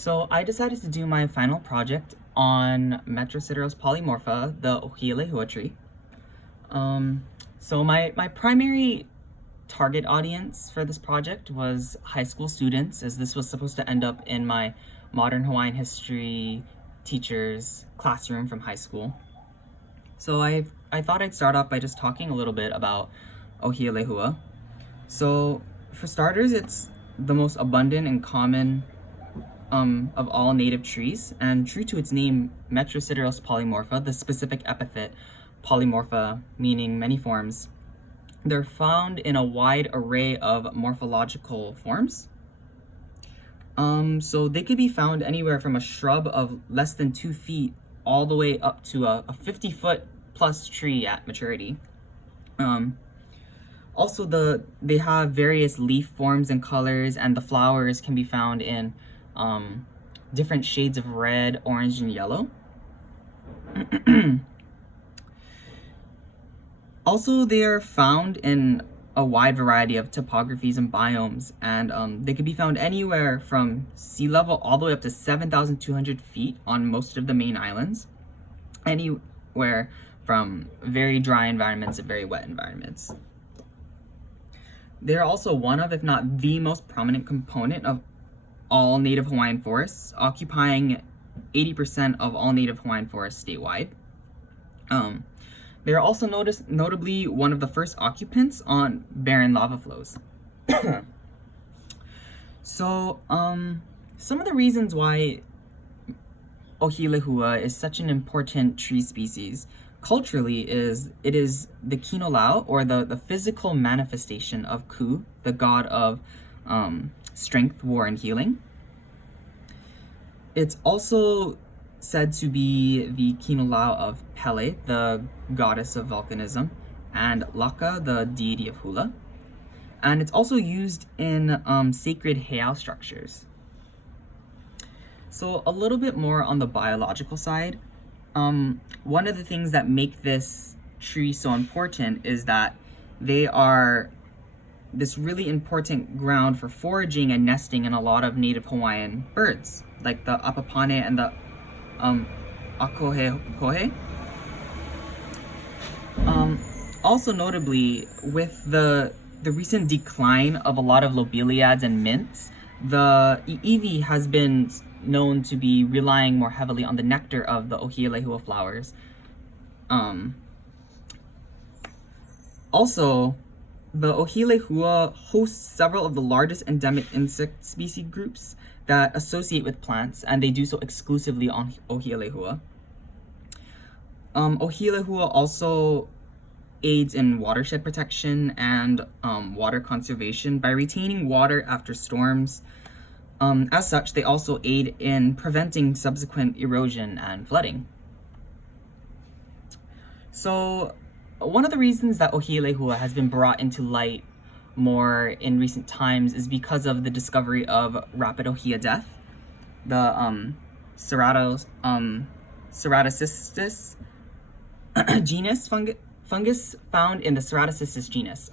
So I decided to do my final project on Metrosideros polymorpha, the Ohia lehua tree. So my primary target audience for this project was high school students, as this was supposed to end up in my modern Hawaiian history teacher's classroom from high school. So I thought I'd start off by just talking a little bit about Ohia lehua. So for starters, it's the most abundant and common of all native trees, and true to its name, Metrosideros polymorpha, the specific epithet polymorpha meaning many forms, they're found in a wide array of morphological forms. So they could be found anywhere from a shrub of less than 2 feet all the way up to a 50-foot plus tree at maturity. Also, they have various leaf forms and colors, and the flowers can be found in different shades of red, orange, and yellow. Also, they are found in a wide variety of topographies and biomes, and they can be found anywhere from sea level all the way up to 7,200 feet on most of the main islands, anywhere from very dry environments to very wet environments. They're also one of, if not the most prominent component of all native Hawaiian forests, occupying 80% of all native Hawaiian forests statewide. They are also notably one of the first occupants on barren lava flows. So, some of the reasons why Ohia lehua is such an important tree species culturally is it is the kinolau, or the physical manifestation of Ku, the god of strength, war, and healing. It's also said to be the kinolau of Pele, the goddess of volcanism, and Laka, the deity of hula. And it's also used in sacred heiau structures. So a little bit more on the biological side. One of the things that make this tree so important is that they are this really important ground for foraging and nesting in a lot of native Hawaiian birds, like the apapane and the akohe. Also notably, with the recent decline of a lot of lobeliads and mints, the iiwi has been known to be relying more heavily on the nectar of the Ohia lehua flowers. Also, the Ohia lehua hosts several of the largest endemic insect species groups that associate with plants, and they do so exclusively on Ohia lehua. Ohia lehua also aids in watershed protection and water conservation by retaining water after storms. As such, they also aid in preventing subsequent erosion and flooding. So, one of the reasons that Ohia lehua has been brought into light more in recent times is because of the discovery of rapid Ohia death, the Ceratocystis genus fungus found in the Ceratocystis genus.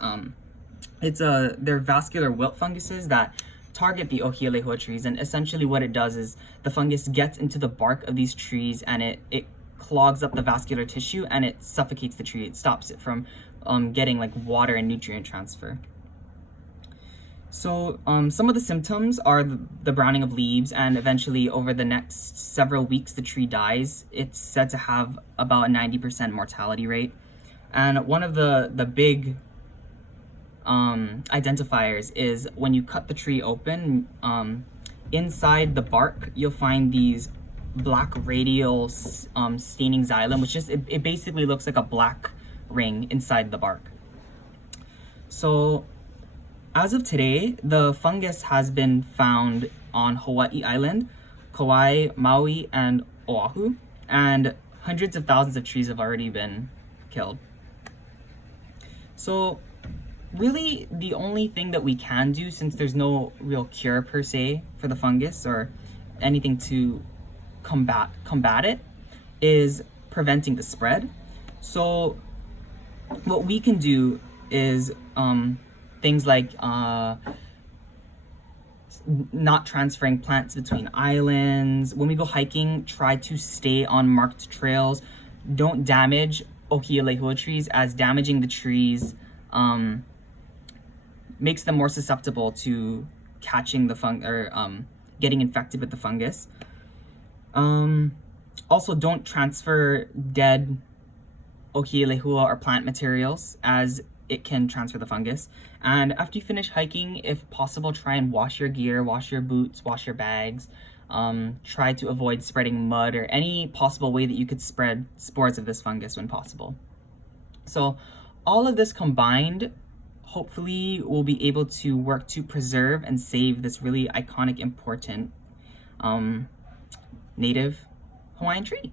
They're vascular wilt funguses that target the Ohia lehua trees, and essentially what it does is the fungus gets into the bark of these trees and it clogs up the vascular tissue and it suffocates the tree. It stops it from getting like water and nutrient transfer. So some of the symptoms are the browning of leaves, and eventually over the next several weeks the tree dies. It's said to have about a 90% mortality rate. And one of the big identifiers is when you cut the tree open, inside the bark you'll find these black radial staining xylem, which is it basically looks like a black ring inside the bark. So as of today, the fungus has been found on Hawaii Island, Kauai, Maui, and Oahu, and hundreds of thousands of trees have already been killed. So really, the only thing that we can do, since there's no real cure per se for the fungus or anything to combat it, is preventing the spread. So what we can do is things like not transferring plants between islands. When we go hiking, try to stay on marked trails. Don't damage Ohia lehua trees, as damaging the trees makes them more susceptible to catching the getting infected with the fungus. Also, don't transfer dead Ohia lehua or plant materials, as it can transfer the fungus. And after you finish hiking, if possible, try and wash your gear, wash your boots, wash your bags. Try to avoid spreading mud or any possible way that you could spread spores of this fungus when possible. So all of this combined, hopefully we'll be able to work to preserve and save this really iconic, important native Hawaiian tree.